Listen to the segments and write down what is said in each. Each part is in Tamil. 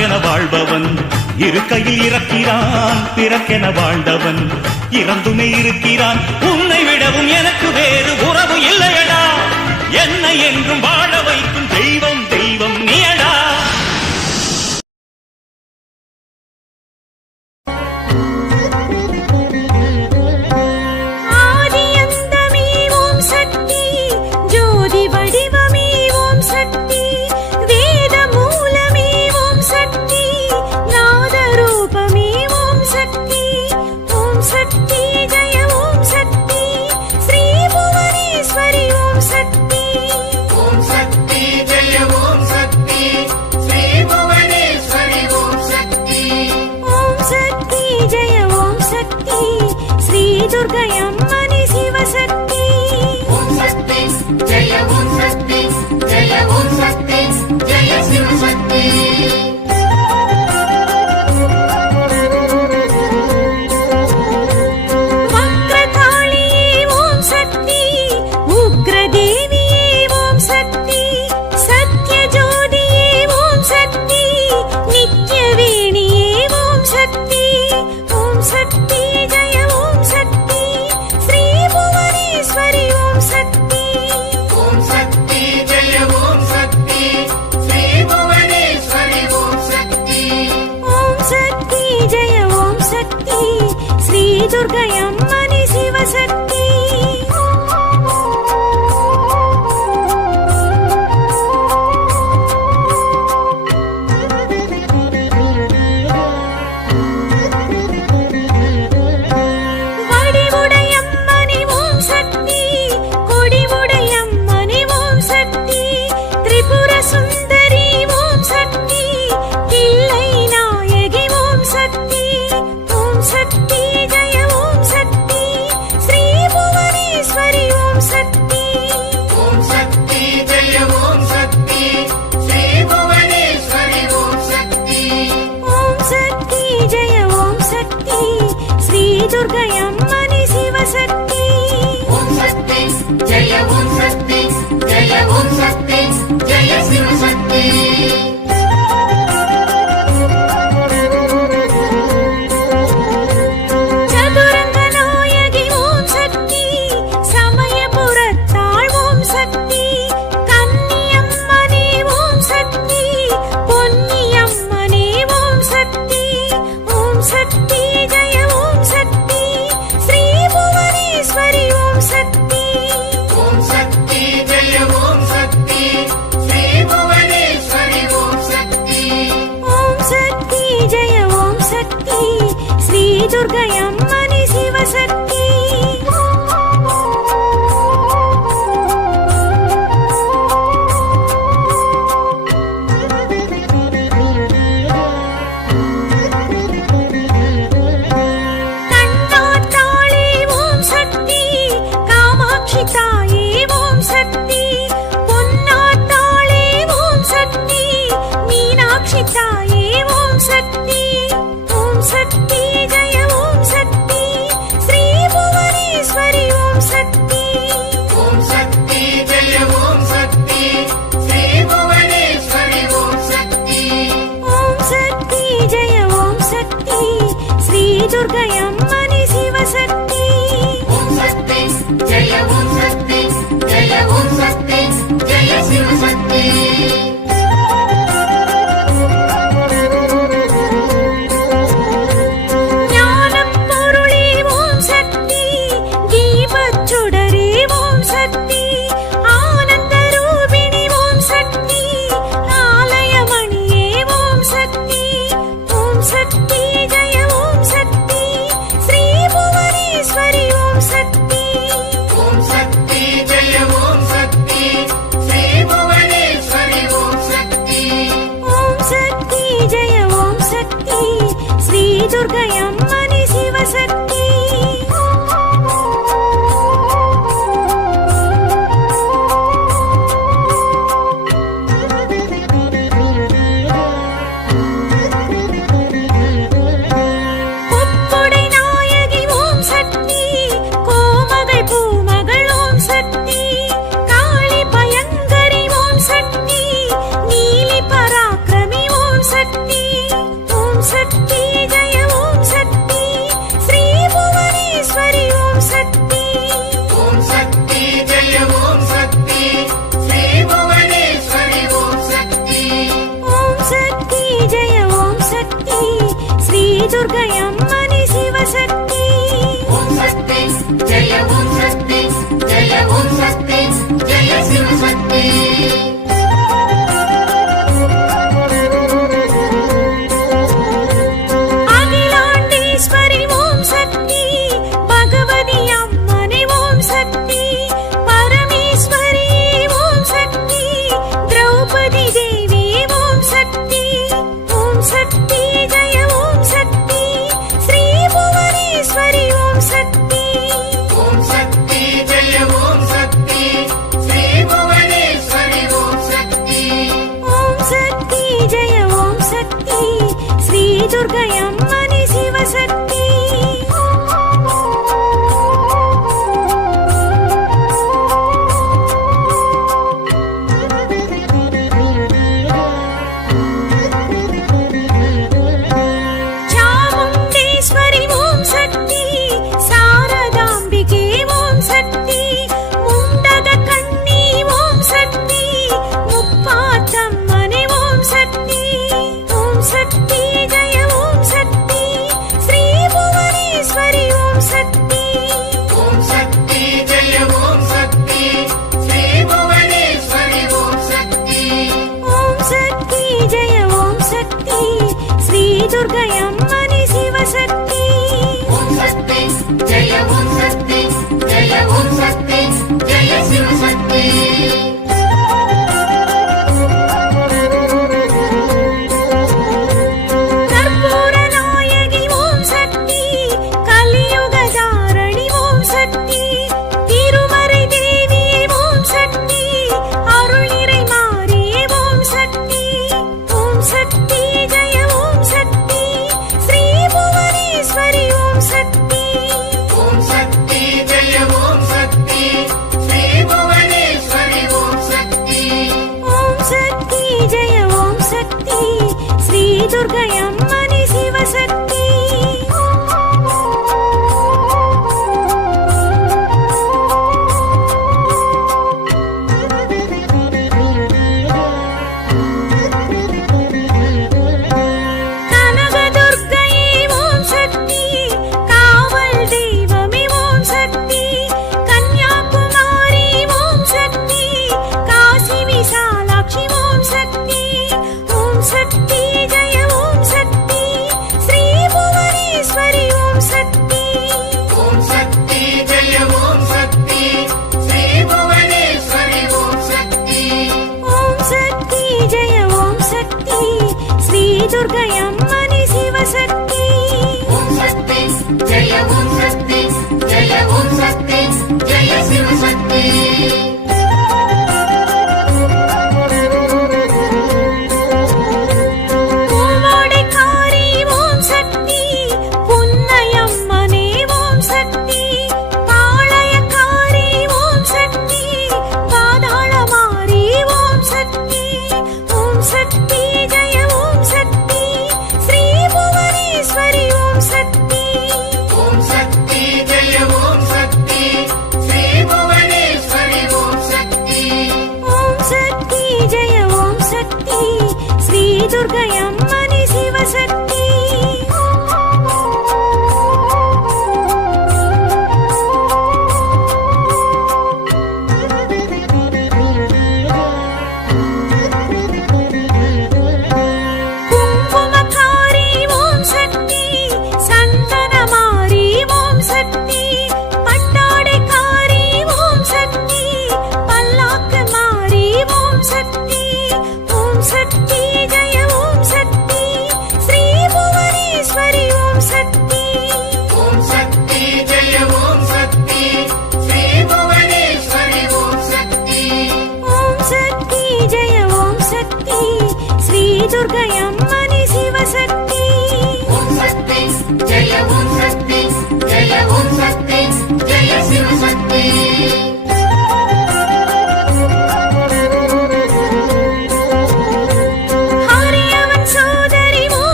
பிறக்கென வாழ்பவன். இருக்கையில் இறக்கிறான் பிறக்கென வாழ்ந்தவன். இறந்துமே இருக்கிறான் உன்னை விடவும் எனக்கு வேறு உறவு இல்லையடா. என்னை என்றும் வாழ வைக்கும் தெய்வம் Music దుర్గై అమ్మని శివశక్తి జయ ದುರ್ಗಯ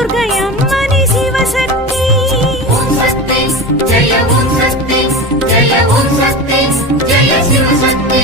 துர்கை அம்மனி சிவசக்தி ஓம் சக்தி ஜெய ஓம் சக்தி ஜெய ஓம் சக்தி ஜெய சிவசக்தி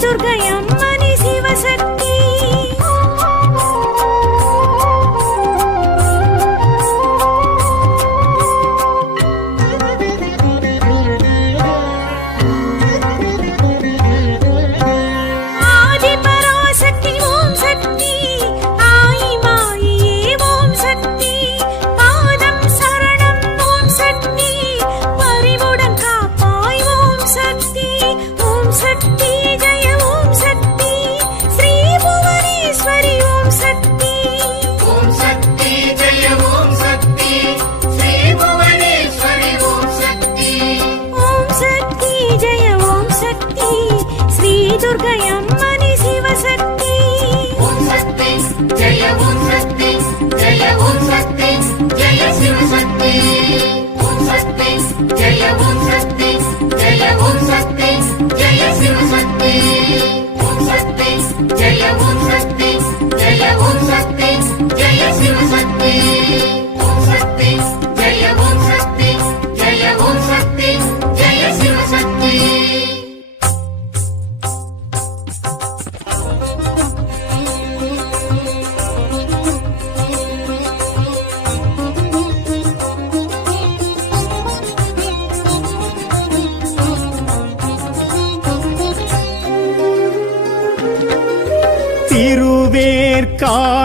गुजर गया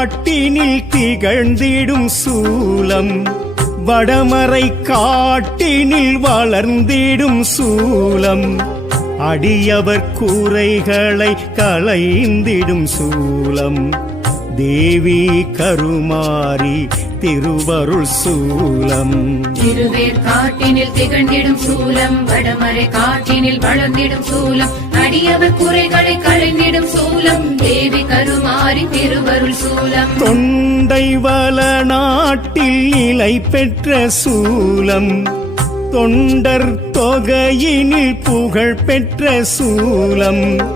காட்டினில் திகழ்ந்திடும் சூலம் வடமறை காட்டினில் வளர்ந்திடும் சூலம். அடியவர் கூரைகளை களைந்திடும் சூலம். தேவி கருமாரி திருவருள் சூலம். திருவேர் காட்டினில் திகழ்ந்திடும் சூலம் வடமறை காட்டினில் வளர்ந்திடும் சூலம் அடியவர் குறைகளை களைந்திடும் சூலம் தேவி கருமாரி திருவருள் சூலம். தொண்டை வள நாட்டில் நிலை பெற்ற சூலம். தொண்டர் தொகையினில் புகழ் பெற்ற சூலம்.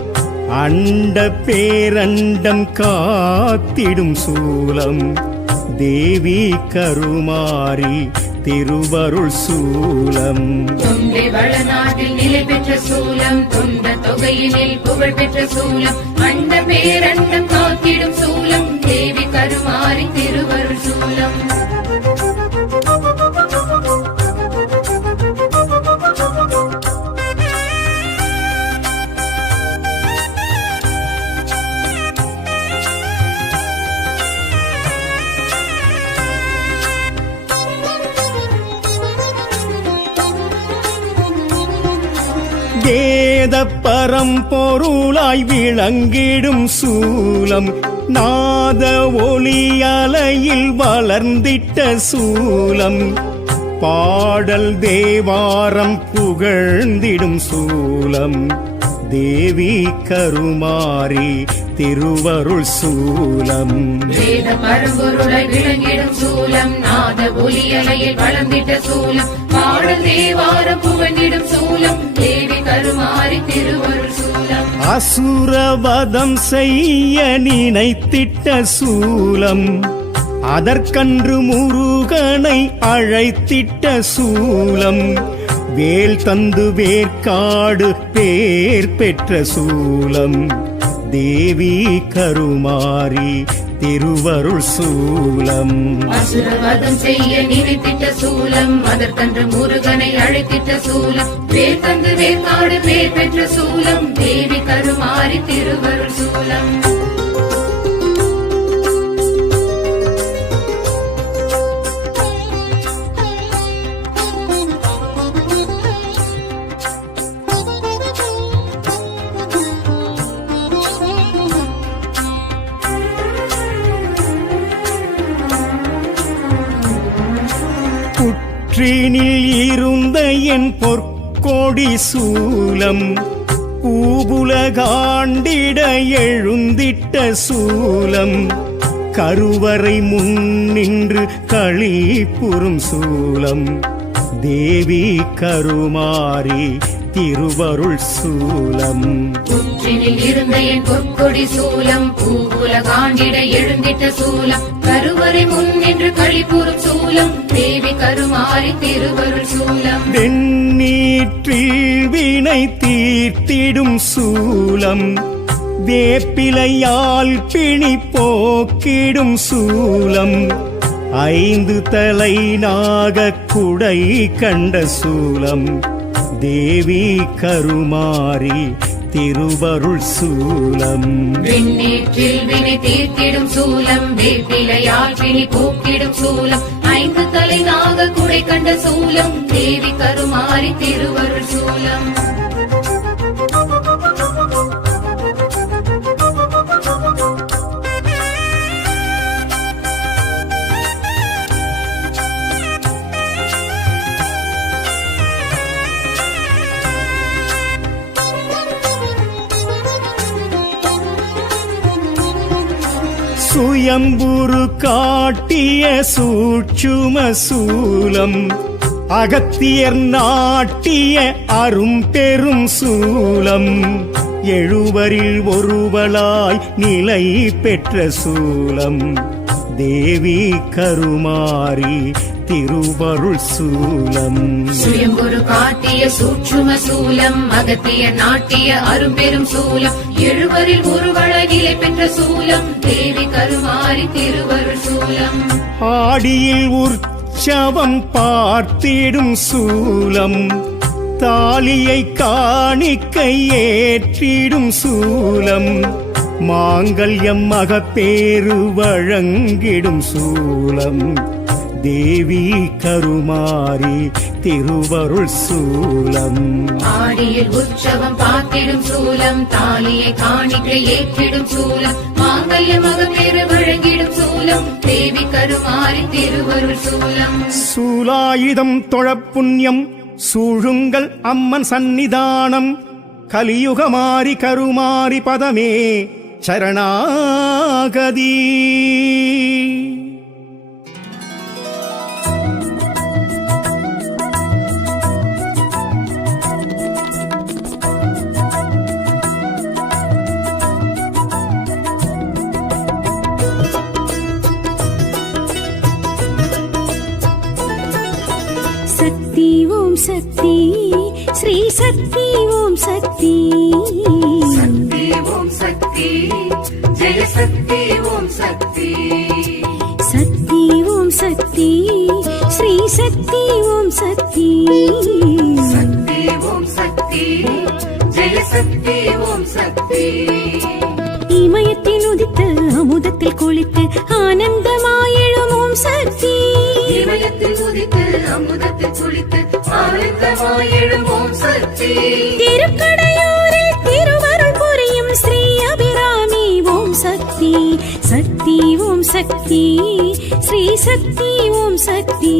அண்ட பேரண்டம் காத்திடும் சூலம். தேவி கருமாரி திருவருள் சூலம். தொண்டை வளநாட்டில் நிலை பெற்ற சூலம் தொண்ட தொகையினில் புகழ் பெற்ற சூலம் அண்ட பேரண்டம் காத்திடும் சூலம் தேவி கருமாரி திருவருள் பொருளாய் விளங்கிடும் சூலம் நாத ஒளி அலையில் வளர்ந்திட்ட சூலம். பாடல் தேவாரம் புகழ்ந்திடும் சூலம். தேவி கருமாரி திருவருள் சூலம். வேத பரம்பொருளை விளங்கிடும் சூலம் நாத ஒலியலையில் வளர்ந்திட்ட சூலம். பாடல் தேவாரம் புகழ்ந்திடும் சூலம் தேவி கருமாரி திருவருள் சூலம். அசுரவதம் செய்ய நினைத்திட்ட சூலம் அதற்கன்று முருகனை அழைத்திட்ட சூலம் வேல் தந்து வேர்க்காடு பேர் பெற்ற சூலம். தேவி கருமாரி திருவருள் சூலம். ஆசீர்வாதம் செய்ய நினைத்திட்ட சூலம். அதற்கன்று முருகனை அழைத்திட்ட சூலம். வேர் தந்து வேர் வேர்காடு வேர் பெற்ற சூலம். தேவி கருமாறி திருவருள் சூலம். புற்றினில் இருந்த என் பொற்கொடி சூலம் பூபுலகாண்டிட எழுந்திட்ட சூலம் கருவறை முன் நின்று புறும் சூலம். தேவி கருமாரி திருவருள் சூலம். இருந்த என் பொற்கொடி சூலம் பூவுல காண்டிட எழுந்திட்ட சூலம் கருவறை முன் நின்று கழிப்புறும் சூலம் தேவி கருமாரி திருவருள் சூலம். வெண்ணீற்றில் வினை தீர்த்திடும் சூலம் வேப்பிலையால் பிணி போக்கிடும் சூலம் ஐந்து தலை நாகக் குடை கண்ட சூலம். தேவி கருமாரி திருவருள் சூலம். விண்ணேற்றில் வினை தீர்த்திடும் சூலம் வேப்பிலையால் பிணி போக்கிடும் சூலம் ஐந்து தலை நாக குடை கண்ட சூலம் தேவி கருமாரி திருவருள் சூலம். சுயம்புரு காட்டிய சூட்சும சூலம் அகத்தியர் நாட்டிய அரும் பெரும் சூலம். எழுவரில் ஒருவளாய் நிலை பெற்ற சூலம் தேவி கருமாரி திருவருள் சூலம். சுயம்பொரு காட்டிய சூட்சும சூலம் அகத்திய நாட்டிய அரும்பெரும் சூலம் எழுவரில் ஒருவள நிலை பெற்ற சூலம் தேவி கருமாரி திருவருள் சூலம். ஆடியில் உற்சவம் பார்த்திடும் சூலம் தாலியை காணிக்கை ஏற்றிடும் சூலம் மாங்கல்யம் மகப்பேறு வழங்கிடும் சூலம். தேவி கருமாரி திருவருள் சூலம். ஆடியில் உற்சவம் பார்த்திடும் சூலம் தாலியை காணிக்கை ஏற்றிடும் சூலம் மாங்கல்ய மகப்பேறு வழங்கிடும் சூலம் தேவி கருமாறி திருவருள் சூலம். சூலாயுதம் தொழப்புண்ணியம் சூழுங்கள் அம்மன் சந்நிதானம் கலியுகமாரி கருமாரி பதமே சரணாகதி. சக்தி. சக்தி ஓம் சக்தி ஜெய சக்தி ஓம் சக்தி. சக்தி ஓம் சக்தி ஸ்ரீ சக்தி ஓம் சக்தி. சக்தி ஓம் சக்தி ஜெய சக்தி ஓம் சக்தி. இமயத்தில் உதித்து அமுதத்தில் குளித்து ஆனந்தமாயிழும் ஓம் சக்தி. இமயத்தில் உதித்து அமுதத்தில் குளித்து ஆனந்தமாயெழும் ஓம் சக்தி. திருக்கடையூரில் சக்தி ஸ்ரீ சக்தி ஓம் சக்தி.